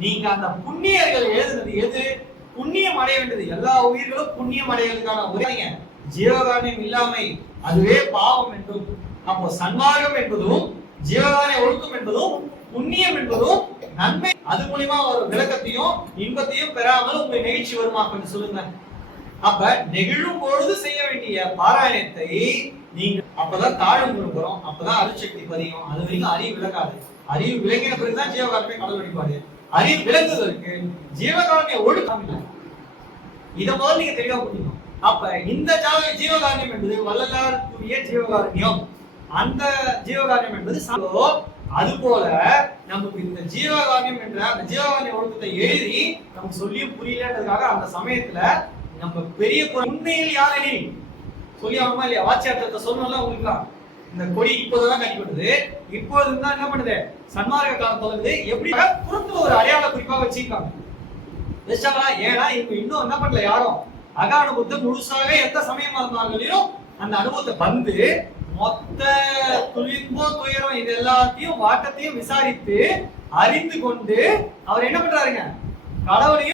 நீங்க அந்த புண்ணியர்கள் எழுதுனது எது? புண்ணியம் அடைய வேண்டியது. எல்லா உயிர்களும் புண்ணியம் அடைவதற்கான உரைங்க ஜீவகாரணியம் இல்லாமை அதுவே பாவம் என்றும் அப்போ சன்மார்க்கம் என்பதும் ஜீவகாரிய ஒழுக்கம் என்பதும் புண்ணியம் என்பதும் நன்மை. அது மூலியமா ஒரு விளக்கத்தையும் இன்பத்தையும் பெறாமல் உங்க நிகழ்ச்சி வருமா? கொஞ்சம் சொல்லுங்க. அப்ப நெகிழும் பொழுது செய்ய வேண்டிய பாராயணத்தை நீங்க அப்பதான் தாழும் கொடுக்குறோம் அப்பதான் அருட்சக்தி பதியும். அது வரைக்கும் அறிவு விளக்காது. அறிவு விளங்கின பிறகுதான் ஜீவகாலமே கடவுள் வழிபாடு. அறிவு விளங்குவதற்கு ஜீவகாரணிய ஒழுக்கம் இதை இத முதல்ல நீங்க தெளிவா புரிஞ்சுக்கணும். அப்ப இந்த ஜாக ஜீவகாரியம் என்பது வள்ளலாருக்குரிய ஜீவகாரண்யம். அந்த ஜீவகாரியம் என்பது சோ அது போல நமக்கு இந்த ஜீவகாரியம் என்ற அந்த ஜீவகாரிய ஒழுக்கத்தை எழுதி நமக்கு சொல்லியும் புரியலன்றதுக்காக அந்த சமயத்துல நம்ம பெரிய குர- உண்மையில் யாரெனில்? சொல்லி ஆகணுமா இல்லையா? வாட்சியார்த்தத்தை சொல்லணும்ல உங்களுக்குலாம் இந்த கொடி இப்போதான் கட்டி இப்போது தான் என்ன பண்ணுது? சன்மார்க்க காலம் தொடங்குது. எப்படி புறத்துல ஒரு அடையாள குறிப்பா வச்சிருக்காங்க. வச்சாங்களா ஏன்னா இப்ப இன்னும் என்ன பண்ணல யாரும்? அக அனுபவத்தை முழுசாவே எந்த சமயமா இருந்தாலும் அந்த அனுபவத்தை வந்து மொத்த துளிர்போ துயரம் இது எல்லாத்தையும் வாட்டத்தையும் விசாரித்து அறிந்து கொண்டு அவர் என்ன பண்றாருங்க? கடவுளையும்